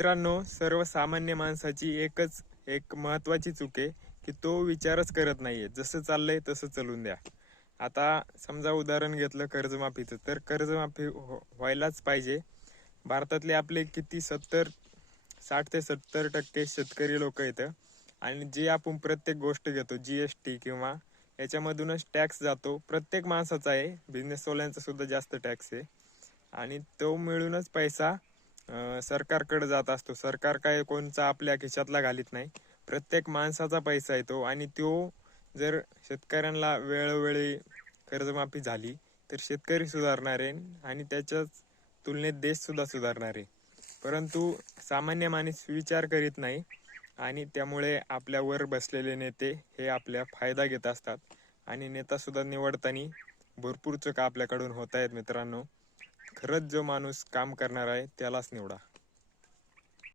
मित्रांनो, सर्वसामान्य माणसाची एक महत्त्वाची चूक आहे की तो विचारच करत नाहीये. जसं चाललंय तसं चालून द्या. आता समजा उदाहरण घेतलं कर्जमाफीचं, तर कर्जमाफी व्हायलाच पाहिजे. भारतातले आपले किती 60 ते 70% शेतकरी लोक येतं आणि जे आपण प्रत्येक गोष्ट घेतो GST किंवा याच्यामधूनच टॅक्स जातो. प्रत्येक माणसाचा आहे, बिझनेसवाल्यांचा सुद्धा जास्त टॅक्स आहे आणि तो मिळूनच पैसा सरकारकडे जात असतो. सरकार काय कोणचा आपल्या खिशातला घालीत नाही, प्रत्येक माणसाचा पैसा येतो आणि तो जर शेतकऱ्यांना वेळोवेळी कर्जमाफी झाली तर शेतकरी सुधारणार आहे आणि त्याच्याच तुलनेत देश सुद्धा सुधारणार आहे. परंतु सामान्य माणूस विचार करीत नाही आणि त्यामुळे आपल्या वर बसलेले नेते हे आपल्या फायदा घेत असतात आणि नेता सुद्धा निवडताना भरपूर चुका आपल्याकडून होत आहेत. मित्रांनो, खरंच जो माणूस काम करणार आहे त्यालाच निवडा.